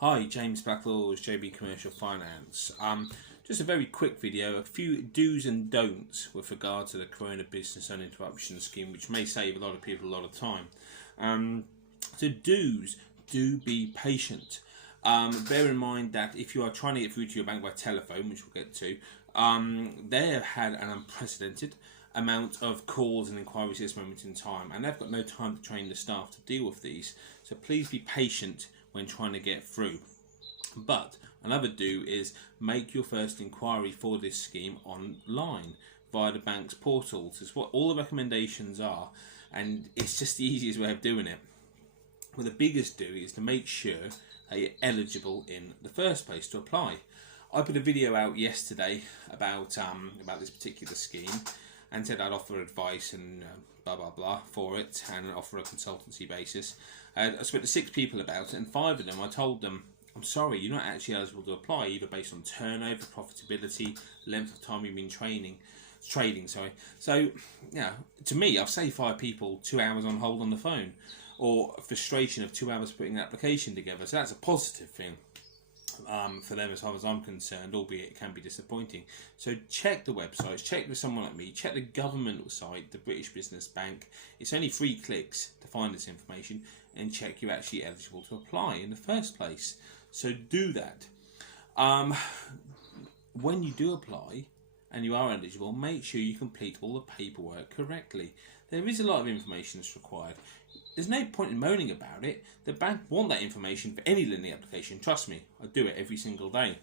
Hi, James Blacklaws, JB Commercial Finance. Just a very quick video, a few do's and don'ts with regard to the Corona Business Uninterruption Scheme, which may save a lot of people a lot of time. So do's, do be patient. Bear in mind that if you are trying to get through to your bank by telephone, which we'll get to, they have had an unprecedented amount of calls and inquiries at this moment in time, and they've got no time to train the staff to deal with these. So please be patient when trying to get through. But another do is make your first inquiry for this scheme online via the bank's portals. It's what all the recommendations are, and it's just the easiest way of doing it. Well, the biggest do is to make sure that you're eligible in the first place to apply. I put a video out yesterday about this particular scheme and said I'd offer advice and blah blah blah for it and offer a consultancy basis. I spoke to 6 people about it, and 5 of them I told them, I'm sorry, you're not actually eligible to apply, either based on turnover, profitability, length of time you've been trading. So, yeah, to me, I've saved 5 people 2 hours on hold on the phone, or frustration of 2 hours putting an application together. So that's a positive thing for them as far as I'm concerned, albeit it can be disappointing. So check the websites, check with someone like me, check the government site, the British Business Bank. It's only 3 clicks to find this information, and check you're actually eligible to apply in the first place. So do that. When you do apply and you are eligible, make sure you complete all the paperwork correctly. There is a lot of information that's required. There's no point in moaning about it. The bank want that information for any lending application. Trust me, I do it every single day.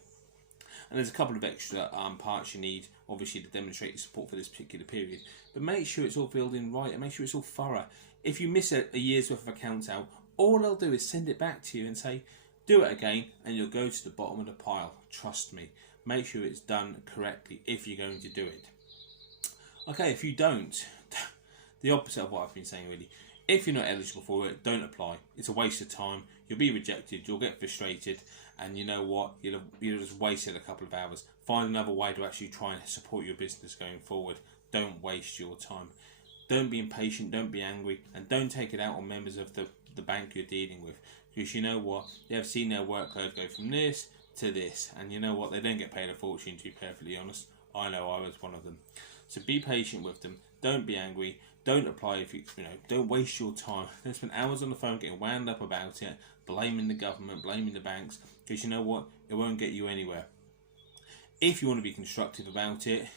And there's a couple of extra parts you need, obviously, to demonstrate your support for this particular period. But make sure it's all filled in right and make sure it's all thorough. If you miss a year's worth of accounts out, all they'll do is send it back to you and say, do it again, and you'll go to the bottom of the pile. Trust me. Make sure it's done correctly if you're going to do it. Okay, if you don't, the opposite of what I've been saying really. If you're not eligible for it, don't apply. It's a waste of time. You'll be rejected. You'll get frustrated. And you know what? You'll just wasted a couple of hours. Find another way to actually try and support your business going forward. Don't waste your time. Don't be impatient. Don't be angry. And don't take it out on members of the bank you're dealing with. Because you know what? They've seen their workload go from this to this. And you know what? They don't get paid a fortune, to be perfectly honest. I know I was one of them. So be patient with them. Don't be angry. Don't apply if you don't waste your time. Don't spend hours on the phone getting wound up about it, blaming the government, blaming the banks, because you know what? It won't get you anywhere. If you want to be constructive about it,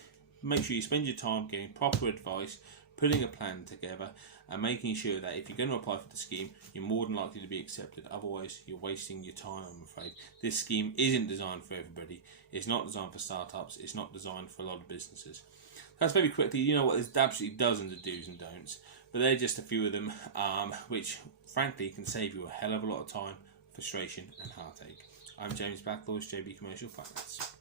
make sure you spend your time getting proper advice, putting a plan together, and making sure that if you're going to apply for the scheme, you're more than likely to be accepted. Otherwise, you're wasting your time, I'm afraid. This scheme isn't designed for everybody. It's not designed for startups. It's not designed for a lot of businesses. That's very quickly, you know what, there's absolutely dozens of do's and don'ts, but they're just a few of them, which frankly can save you a hell of a lot of time, frustration and heartache. I'm James Blacklaws, JB Commercial Finance.